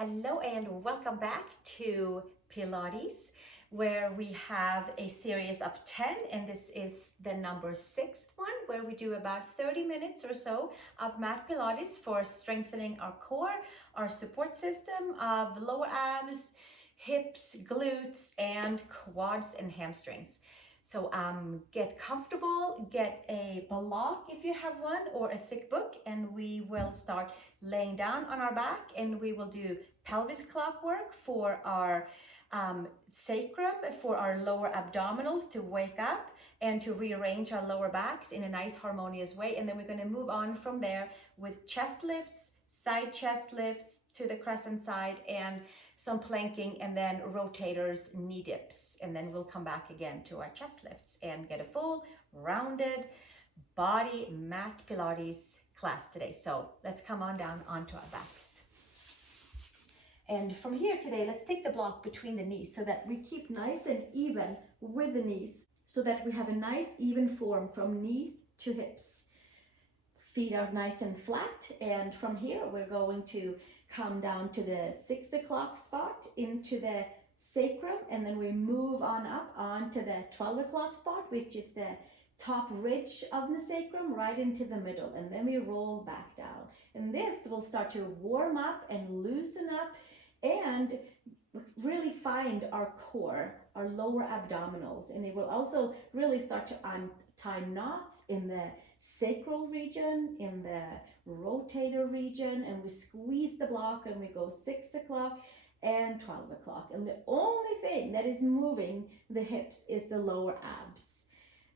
Hello and welcome back to Pilates, where we have a series of 10, and this is the number 6th one, where we do about 30 minutes or so of Mat Pilates for strengthening our core, our support system of lower abs, hips, glutes, and quads and hamstrings. So get comfortable, get a block if you have one or a thick book, and we will start laying down on our back, and we will do pelvis clock work for our sacrum, for our lower abdominals to wake up and to rearrange our lower backs in a nice harmonious way. And then we're going to move on from there with chest lifts, side chest lifts to the crescent side, and some planking, and then rotators, knee dips. And then we'll come back again to our chest lifts and get a full rounded body Mat Pilates class today. So let's come on down onto our backs. And from here today, let's take the block between the knees so that we keep nice and even with the knees, so that we have a nice even form from knees to hips. Feet are nice and flat, and from here we're going to come down to the 6 o'clock spot into the sacrum, and then we move on up onto the 12 o'clock spot, which is the top ridge of the sacrum, right into the middle, and then we roll back down. And this will start to warm up and loosen up and really find our core, our lower abdominals, and it will also really start to untie knots in the sacral region, in the rotator region, and we squeeze the block and we go 6 o'clock and 12 o'clock. And the only thing that is moving the hips is the lower abs.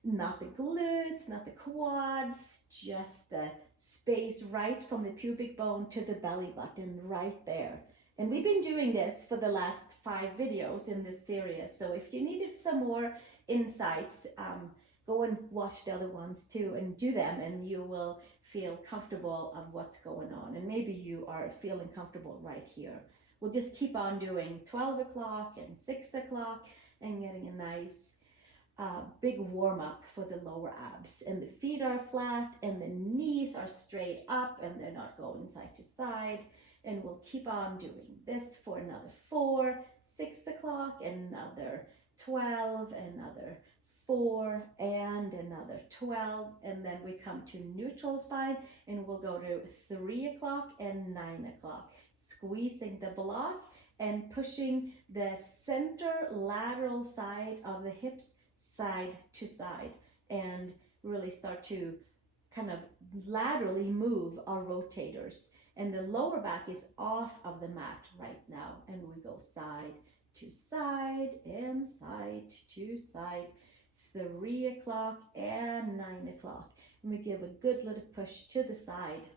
Not the glutes, not the quads, just the space right from the pubic bone to the belly button right there. And we've been doing this for the last 5 videos in this series. So if you needed some more insights, go and watch the other ones too and do them, and you will feel comfortable of what's going on. And maybe you are feeling comfortable right here. We'll just keep on doing 12 o'clock and 6 o'clock and getting a nice big warm up for the lower abs. And the feet are flat and the knees are straight up and they're not going side to side. And we'll keep on doing this for another 4, 6 o'clock, another 12, another 4, and another 12. And then we come to neutral spine, and we'll go to 3 o'clock and 9 o'clock, squeezing the block and pushing the center lateral side of the hips side to side, and really start to kind of laterally move our rotators. And the lower back is off of the mat right now, and we go side to side and side to side, 3 o'clock and 9 o'clock. And we give a good little push to the side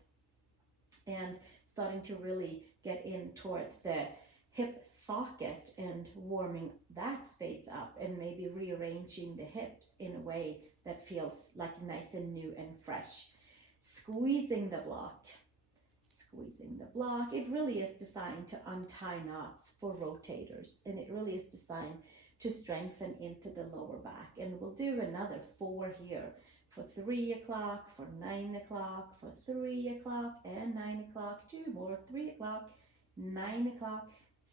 and starting to really get in towards the hip socket and warming that space up, and maybe rearranging the hips in a way that feels like nice and new and fresh. Squeezing the block. Squeezing the block. It really is designed to untie knots for rotators, and it really is designed to strengthen into the lower back. And we'll do another 4 here for 3 o'clock, for 9 o'clock, for 3 o'clock and 9 o'clock, 2 more, 3 o'clock, 9 o'clock,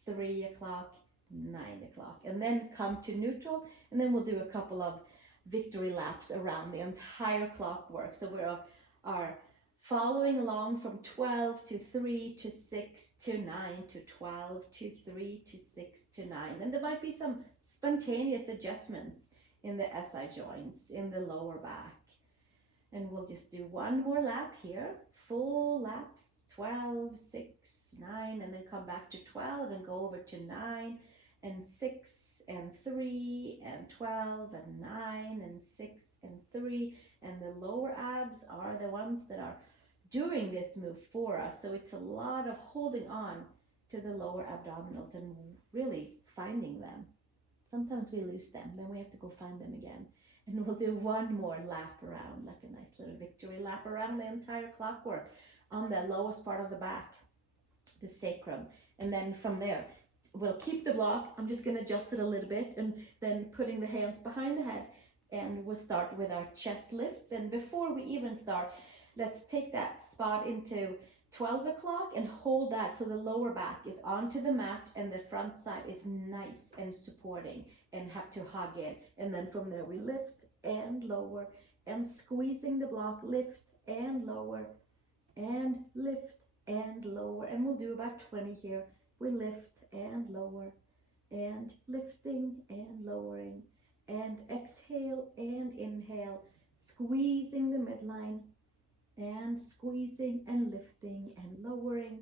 3 o'clock, 9 o'clock, and then come to neutral, and then we'll do a couple of victory laps around the entire clockwork. So we are following along from 12 to 3 to 6 to 9 to 12 to 3 to 6 to 9. And there might be some spontaneous adjustments in the SI joints, in the lower back. And we'll just do one more lap here, full lap, 12, 6, 9, and then come back to 12 and go over to 9 and 6 and 3 and 12 and 9 and 6 and 3. And the lower abs are the ones that are doing this move for us. So it's a lot of holding on to the lower abdominals and really finding them. Sometimes we lose them, then we have to go find them again. And we'll do one more lap around, like a nice little victory lap around the entire clockwork on the lowest part of the back, the sacrum. And then from there, we'll keep the block. I'm just going to adjust it a little bit, and then putting the hands behind the head. And we'll start with our chest lifts. And before we even start, let's take that spot into 12 o'clock, and hold that so the lower back is onto the mat and the front side is nice and supporting and have to hug in. And then from there we lift and lower and squeezing the block, lift and lower and lift and lower. And we'll do about 20 here. We lift and lower and lifting and lowering and exhale and inhale, squeezing the midline and squeezing and lifting and lowering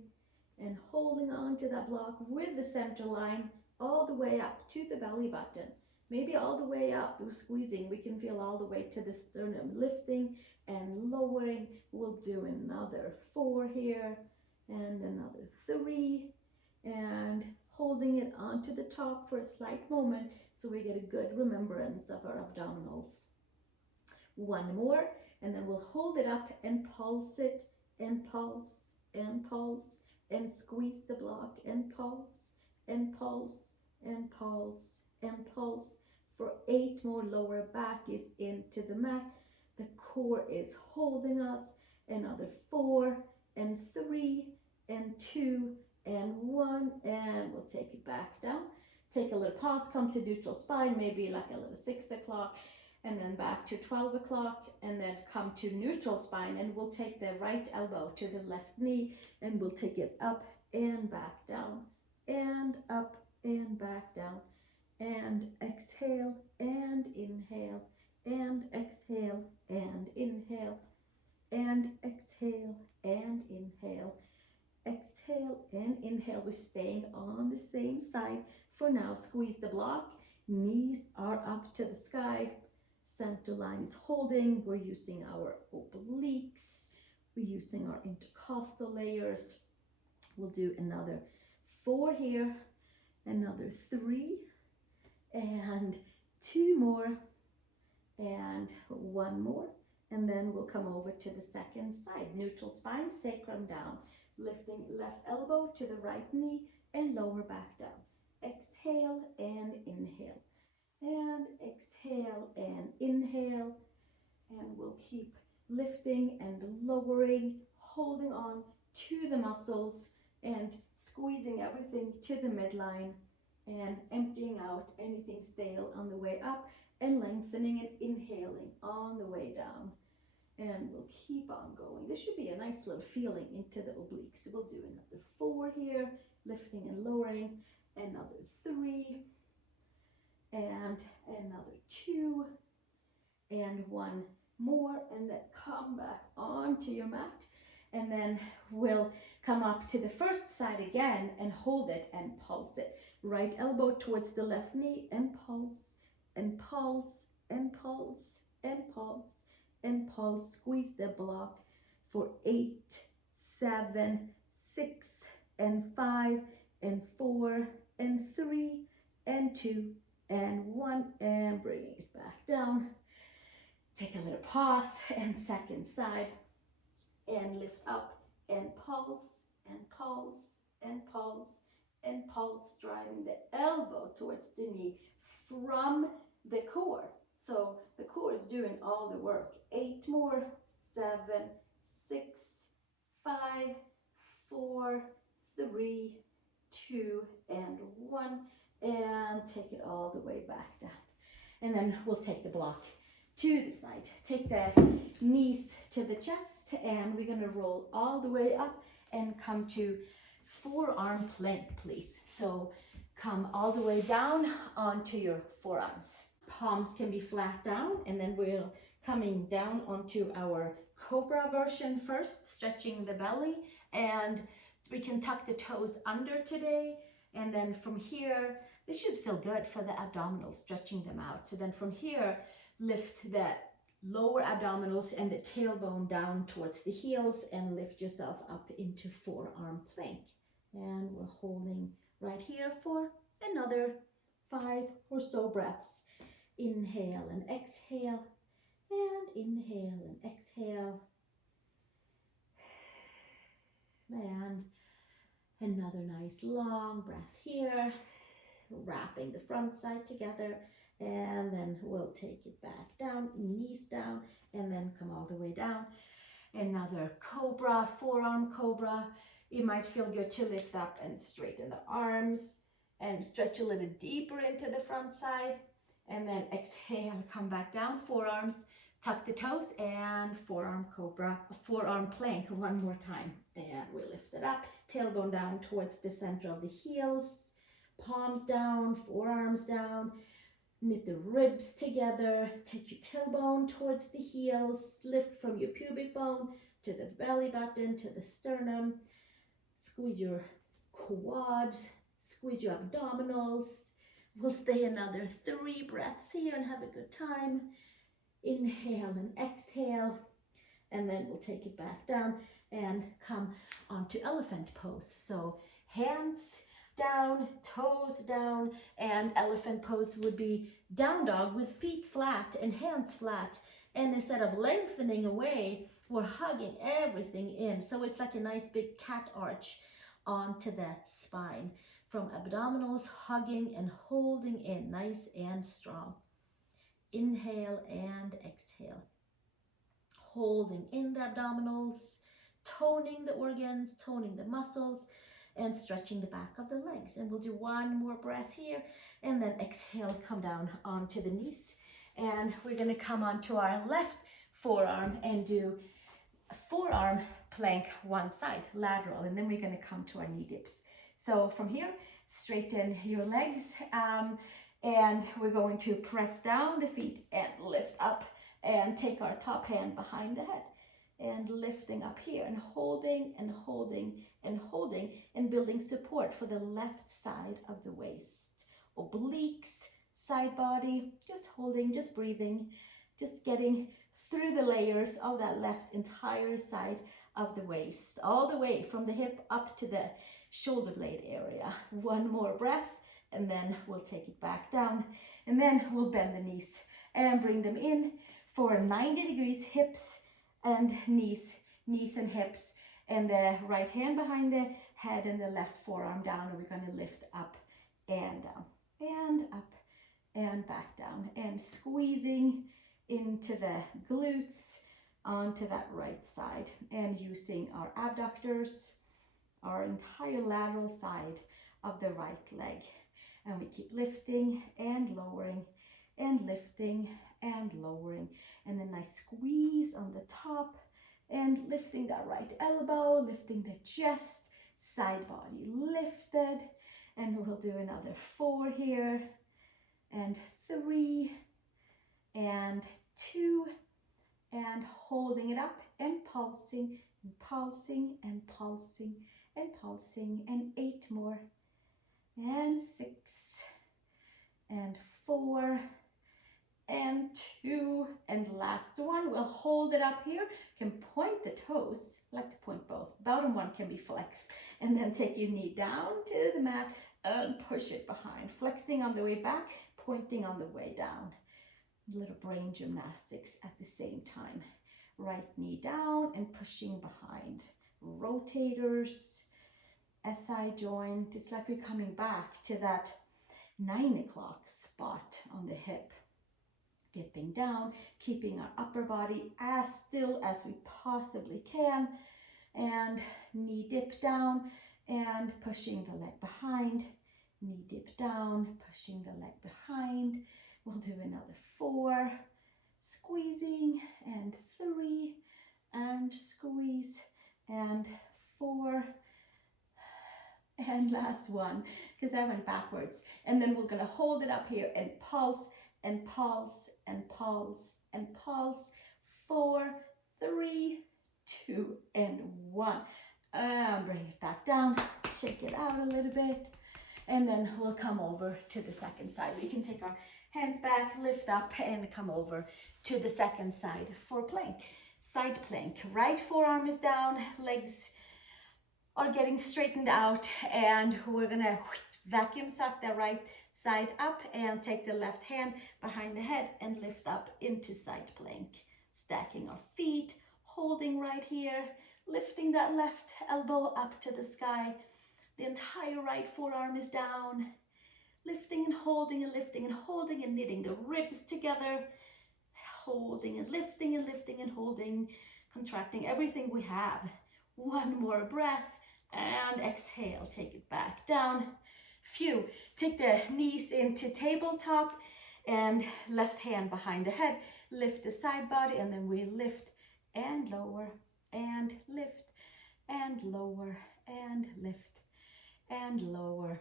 and holding on to that block with the center line all the way up to the belly button. Maybe all the way up, we're squeezing, we can feel all the way to the sternum, lifting and lowering. We'll do another 4 here and another 3, and holding it onto the top for a slight moment so we get a good remembrance of our abdominals. 1 more, and then we'll hold it up and pulse it and pulse and pulse and squeeze the block and pulse and pulse and pulse and pulse for 8 more. Lower back is into the mat. The core is holding us. Another 4 and 3 and 2 and 1, and we'll take it back down. Take a little pause, come to neutral spine, maybe like a little 6 o'clock, and then back to 12 o'clock, and then come to neutral spine, and we'll take the right elbow to the left knee, and we'll take it up and back down, and up and back down, and exhale and inhale, and exhale and inhale, and exhale and inhale. Exhale and inhale. We're staying on the same side for now. Squeeze the block, knees are up to the sky, center line is holding. We're using our obliques, we're using our intercostal layers. We'll do another 4 here, another 3 and 2 more and 1 more, and then we'll come over to the second side. Neutral spine, sacrum down, lifting left elbow to the right knee and lower back down. Exhale and inhale, and exhale and inhale, and we'll keep lifting and lowering, holding on to the muscles and squeezing everything to the midline and emptying out anything stale on the way up and lengthening and inhaling on the way down. And we'll keep on going. This should be a nice little feeling into the obliques. We'll do another 4 here, lifting and lowering, another 3, and another 2, and 1 more, and then come back onto your mat. And then we'll come up to the first side again and hold it and pulse it. Right elbow towards the left knee and pulse, and pulse, and pulse, and pulse, and pulse. Squeeze the block for 8, 7, 6, and 5, and 4, and 3, and 2, and 1, and bringing it back down. Take a little pause, and second side, and lift up, and pulse, and pulse, and pulse, and pulse, driving the elbow towards the knee from the core. So the core is doing all the work. 8 more, 7, 6, 5, 4, 3, 2, and 1, and take it all the way back down. And then we'll take the block to the side. Take the knees to the chest, and we're gonna roll all the way up and come to forearm plank, please. So come all the way down onto your forearms. Palms can be flat down, and then we're coming down onto our cobra version first, stretching the belly, and we can tuck the toes under today. And then from here, this should feel good for the abdominals, stretching them out. So then from here, lift the lower abdominals and the tailbone down towards the heels and lift yourself up into forearm plank. And we're holding right here for another 5 or so breaths. Inhale and exhale, and inhale and exhale. And another nice long breath here, wrapping the front side together, and then we'll take it back down, knees down, and then come all the way down. Another cobra, forearm cobra. It might feel good to lift up and straighten the arms and stretch a little deeper into the front side. And then exhale, come back down, forearms, tuck the toes, and forearm cobra, forearm plank one more time. And we lift it up, tailbone down towards the center of the heels, palms down, forearms down. Knit the ribs together, take your tailbone towards the heels, lift from your pubic bone to the belly button, to the sternum. Squeeze your quads, squeeze your abdominals. We'll stay another 3 breaths here and have a good time. Inhale and exhale, and then we'll take it back down and come onto elephant pose. So hands down, toes down, and elephant pose would be down dog with feet flat and hands flat. And instead of lengthening away, we're hugging everything in. So it's like a nice big cat arch onto the spine. From abdominals, hugging and holding in, nice and strong. Inhale and exhale. Holding in the abdominals, toning the organs, toning the muscles, and stretching the back of the legs. And we'll do one more breath here, and then exhale, come down onto the knees. And we're gonna come onto our left forearm and do a forearm plank one side, lateral, and then we're gonna come to our knee dips. So from here, straighten your legs, and we're going to press down the feet and lift up and take our top hand behind the head. And lifting up here and holding and holding and holding and building support for the left side of the waist. Obliques, side body, just holding, just breathing, just getting through the layers of that left entire side of the waist, all the way from the hip up to the shoulder blade area. One more breath, and then we'll take it back down, and then we'll bend the knees and bring them in for 90 degrees, hips and knees and hips, and the right hand behind the head and the left forearm down, and we're going to lift up and down and up and back down, and squeezing into the glutes onto that right side, and using our abductors, our entire lateral side of the right leg. And we keep lifting and lowering and lifting and lowering, and a nice squeeze on the top, and lifting that right elbow, lifting the chest, side body lifted, and we'll do another 4 here, and 3, and 2, and holding it up and pulsing and pulsing and pulsing and pulsing, and 8 more, and 6, and 4, and 2, and last one. We'll hold it up here, can point the toes, I like to point both, bottom one can be flexed, and then take your knee down to the mat and push it behind, flexing on the way back, pointing on the way down. A little brain gymnastics at the same time. Right knee down and pushing behind. Rotators, SI joint, it's like we're coming back to that 9 o'clock spot on the hip. Dipping down, keeping our upper body as still as we possibly can, and knee dip down and pushing the leg behind, knee dip down, pushing the leg behind. We'll do another 4, squeezing, and 3, and squeeze, and 4, and last one, because I went backwards. And then we're gonna hold it up here and pulse and pulse and pulse and pulse. 4, 3, 2, and 1. Bring it back down, shake it out a little bit, and then we'll come over to the second side. We can take our hands back, lift up, and come over to the second side for plank. Side plank, right forearm is down, legs are getting straightened out, and we're gonna vacuum suck the right side up and take the left hand behind the head and lift up into side plank. Stacking our feet, holding right here, lifting that left elbow up to the sky. The entire right forearm is down. Lifting and holding and lifting and holding and knitting the ribs together. Holding and lifting and lifting and holding. contracting everything we have. One more breath and exhale, take it back down. Phew, take the knees into tabletop and left hand behind the head, lift the side body, and then we lift and lower and lift and lower and lift and lower.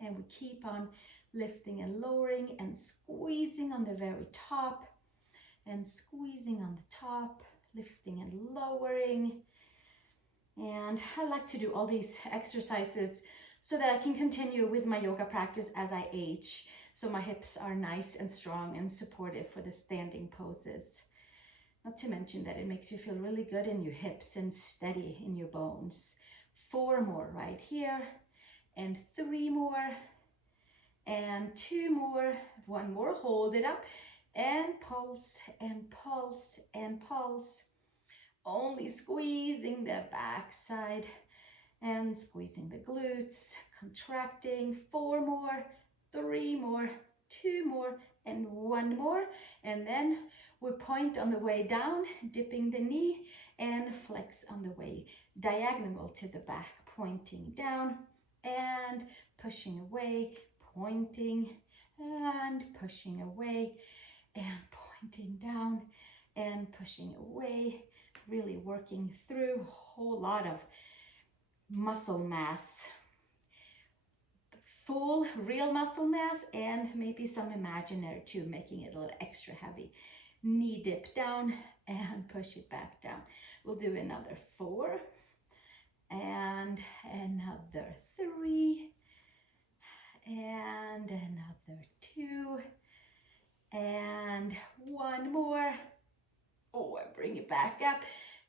And we keep on lifting and lowering and squeezing on the very top and squeezing on the top, lifting and lowering. And I like to do all these exercises so that I can continue with my yoga practice as I age, so my hips are nice and strong and supportive for the standing poses. Not to mention that it makes you feel really good in your hips and steady in your bones. 4 more right here, and 3 more, and 2 more, 1 more, hold it up, and pulse, and pulse, and pulse. Only squeezing the back side and squeezing the glutes, contracting. 4 more, 3 more, 2 more, and 1 more. And then we point on the way down, dipping the knee, and flex on the way diagonal to the back, pointing down and pushing away, pointing and pushing away, and pointing down and pushing away. Really working through a whole lot of muscle mass, full real muscle mass, and maybe some imaginary too, making it a little extra heavy. Knee dip down and push it back down. We'll do another 4 and another 3 and another 2 and 1 more. Oh, and bring it back up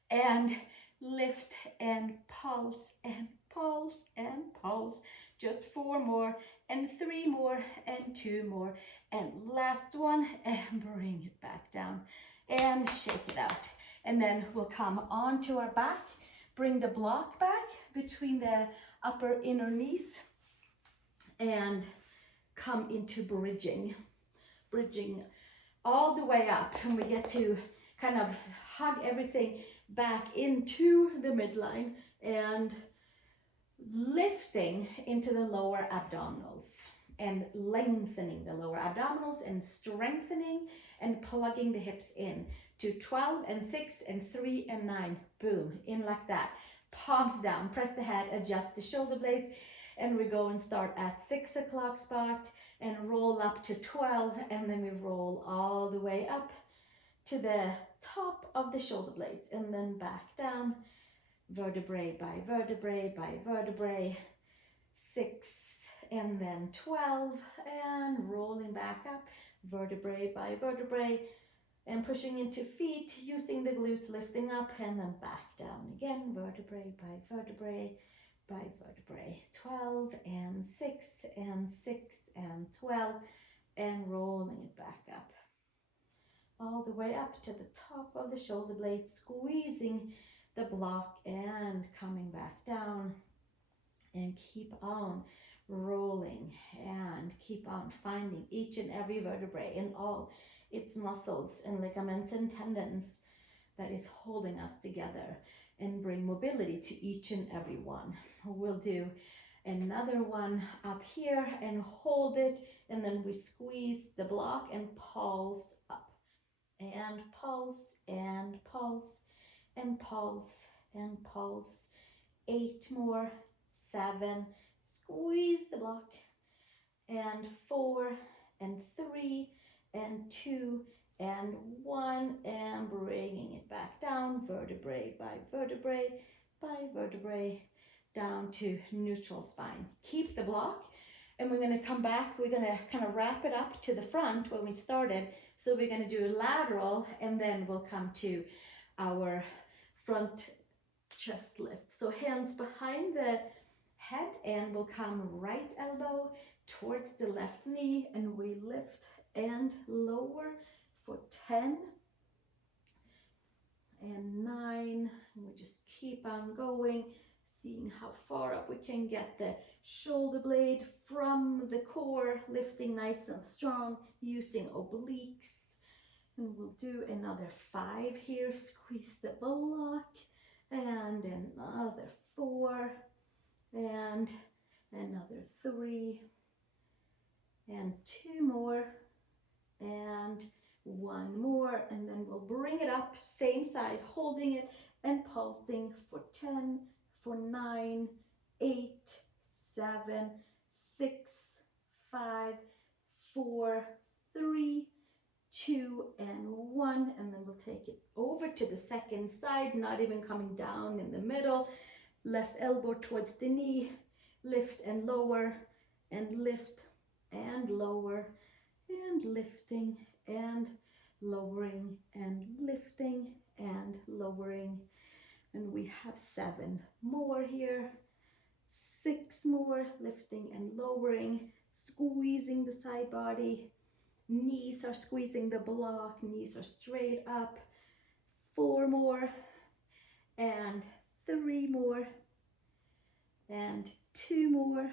and lift and pulse and pulse and pulse. Just 4 more and 3 more and 2 more and last one, and bring it back down and shake it out. And then we'll come onto our back, bring the block back between the upper inner knees and come into bridging all the way up, and we get to kind of hug everything back into the midline and lifting into the lower abdominals and lengthening the lower abdominals and strengthening and plugging the hips in to 12 and 6 and 3 and 9. Boom, in like that. Palms down, press the head, adjust the shoulder blades, and we go and start at 6 o'clock spot and roll up to 12, and then we roll all the way up to the top of the shoulder blades and then back down, vertebrae by vertebrae by vertebrae. 6 and then 12, and rolling back up, vertebrae by vertebrae, and pushing into feet, using the glutes, lifting up, and then back down again, vertebrae by vertebrae by vertebrae. 12 and 6 and 6 and 12, and rolling it back up all the way up to the top of the shoulder blades, squeezing the block and coming back down, and keep on rolling and keep on finding each and every vertebrae and all its muscles and ligaments and tendons that is holding us together, and bring mobility to each and every one. We'll do another one up here and hold it, and then we squeeze the block and pulse up and pulse and pulse and pulse and pulse. 8 more, 7, squeeze the block, and 4 and 3 and 2 and 1, and bringing it back down, vertebrae by vertebrae by vertebrae, down to neutral spine. Keep the block, and we're going to come back. We're going to kind of wrap it up to the front when we started. So we're going to do lateral, and then we'll come to our front chest lift. So hands behind the head, and we'll come right elbow towards the left knee, and we lift and lower for 10 and 9. And we just keep on going, seeing how far up we can get the shoulder blade from the core, lifting nice and strong, using obliques And we'll do another 5 here, squeeze the block, and another 4, and another 3, and 2 more, and 1 more, and then we'll bring it up, same side, holding it and pulsing for 10, for 9, 8, 7, 6, 5, 4, 3, 2, and 1, and then we'll take it over to the second side, not even coming down in the middle. Left elbow towards the knee, lift and lower, and lift and lower, and lifting and lowering, and lifting and lowering. And we have 7 more here, 6 more, lifting and lowering, squeezing the side body. Knees are squeezing the block, knees are straight up. 4 more, and 3 more, and 2 more,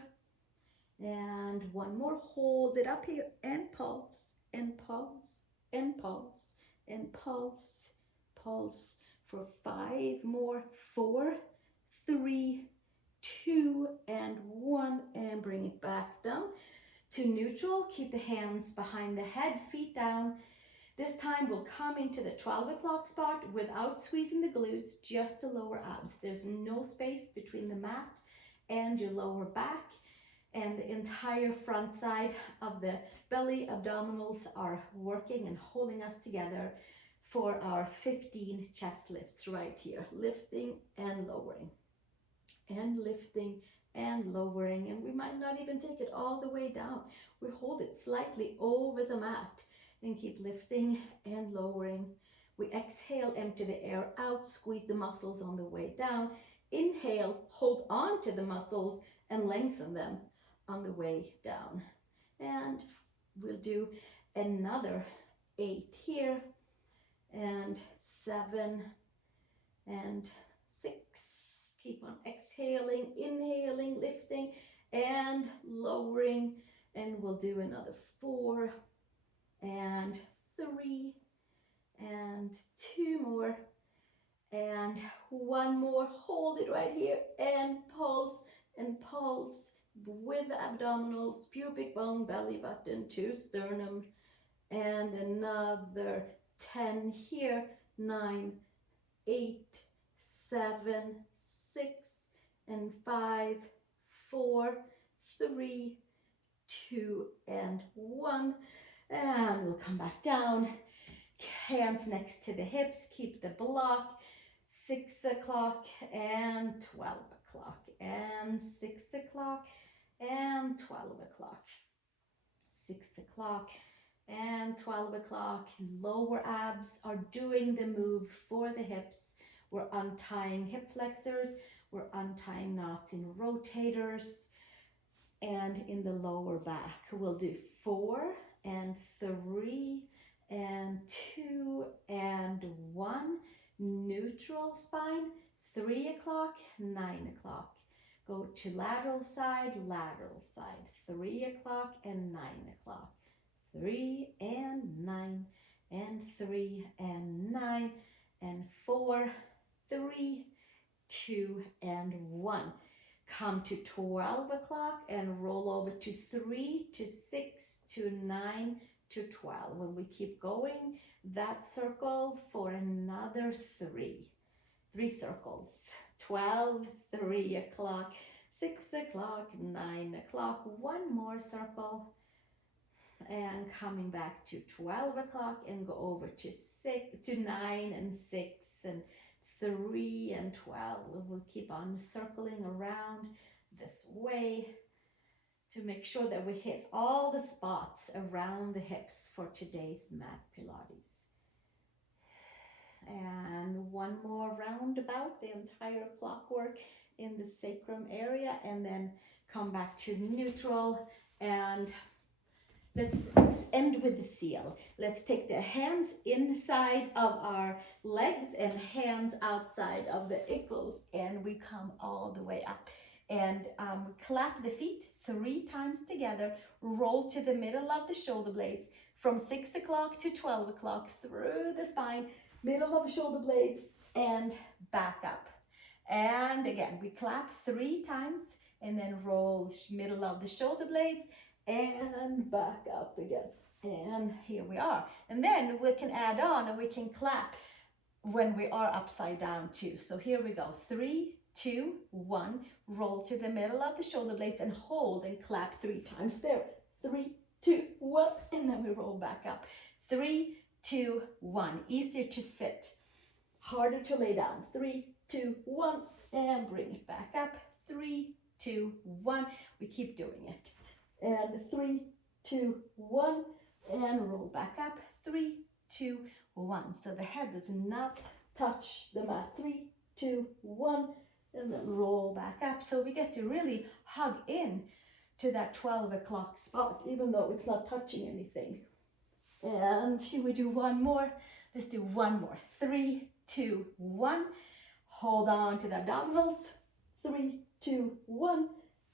and 1 more. Hold it up here and pulse, and pulse, and pulse, and pulse, pulse for 5 more. 4, 3, 2, and 1, and bring it back down to neutral. Keep the hands behind the head, feet down. This time we'll come into the 12 o'clock spot without squeezing the glutes, just to lower abs. There's no space between the mat and your lower back, and the entire front side of the belly, abdominals are working and holding us together for our 15 chest lifts right here. Lifting and lowering, and lifting and lowering, and we might not even take it all the way down. We hold it slightly over the mat and keep lifting and lowering. We exhale, empty the air out, squeeze the muscles on the way down. Inhale, hold on to the muscles and lengthen them on the way down. And we'll do another 8 here, and 7, and 6. Keep on exhaling, inhaling, lifting and lowering, and we'll do another 4, and 3, and 2 more, and 1 more. Hold it right here and pulse with the abdominals, pubic bone, belly button to sternum, and another 10 here. 9, 8, 7, 6, and 5, 4, 3, 2, and 1. And we'll come back down, hands next to the hips, keep the block. 6 o'clock and 12 o'clock, and 6 o'clock and 12 o'clock. 6 o'clock and 12 o'clock. Lower abs are doing the move for the hips. We're untying hip flexors, we're untying knots in rotators, and in the lower back. We'll do 4, and 3, and 2, and 1. Neutral spine. 3 o'clock, 9 o'clock. Go to lateral side, 3 o'clock and 9 o'clock. 3 and 9, and 3 and 9, and 4, 3, 2, and 1. Come to 12 o'clock and roll over to 3, to 6, to 9, to 12. When we keep going that circle for another 3 circles. 12, 3 o'clock, 6 o'clock, 9 o'clock. 1 more circle, and coming back to 12 o'clock and go over to 9 and 6 and 3 and 12. We'll keep on circling around this way to make sure that we hit all the spots around the hips for today's Mat Pilates. And 1 more round about the entire clockwork in the sacrum area, and then come back to neutral. And let's end with the seal. Let's take the hands inside of our legs and hands outside of the ankles, and we come all the way up And we clap the feet 3 times together, roll to the middle of the shoulder blades from 6 o'clock to 12 o'clock through the spine, middle of the shoulder blades, and back up. And again, we clap 3 times and then roll middle of the shoulder blades and back up again. And here we are. And then we can add on and we can clap when we are upside down too. So here we go. 3, 2, 1. Roll to the middle of the shoulder blades and hold and clap 3 times there. 3, 2, 1. And then we roll back up. 3, 2, 1. Easier to sit, harder to lay down. 3, 2, 1. And bring it back up. 3, 2, 1. We keep doing it. And 3, 2, 1. And roll back up. 3, 2, 1. So the head does not touch the mat. 3, 2, 1. And then roll back up. So we get to really hug in to that 12 o'clock spot, even though it's not touching anything. And should we do one more? Let's do one more. 3, 2, 1. Hold on to the abdominals. 3, 2, 1.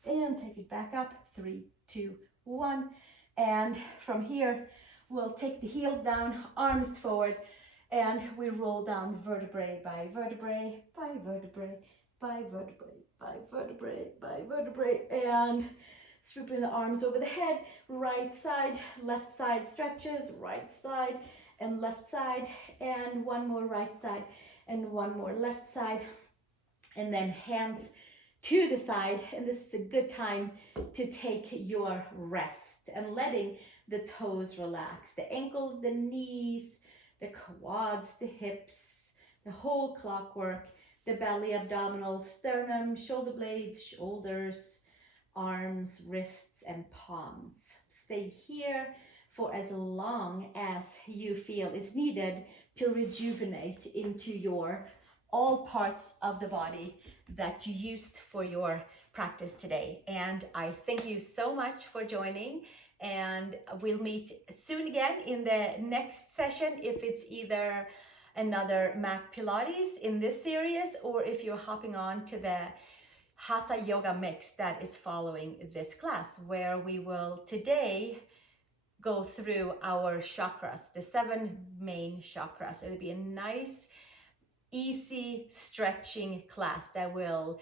And take it back up. 3, 2, 1. And from here, we'll take the heels down, arms forward, and we roll down vertebrae by vertebrae, by vertebrae, by vertebrae, by vertebrae, by vertebrae, and swooping the arms over the head, right side stretches, right side and left side, and one more right side and one more left side, and then hands to the side. And this is a good time to take your rest and letting the toes relax, the ankles, the knees, the quads, the hips, the whole clockwork, the belly, abdominals, sternum, shoulder blades, shoulders, arms, wrists, and palms. Stay here for as long as you feel is needed to rejuvenate into your all parts of the body that you used for your practice today. And I thank you so much for joining, and we'll meet soon again in the next session, if it's either another Mat Pilates in this series, or if you're hopping on to the Hatha Yoga mix that is following this class, where we will today go through our chakras, the 7 main chakras. It'll be a nice, easy stretching class that will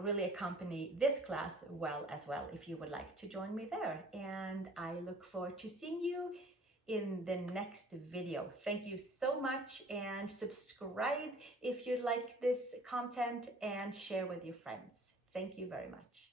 really accompany this class well as well, if you would like to join me there. And I look forward to seeing you in the next video. Thank you so much, and subscribe if you like this content, and share with your friends. Thank you very much.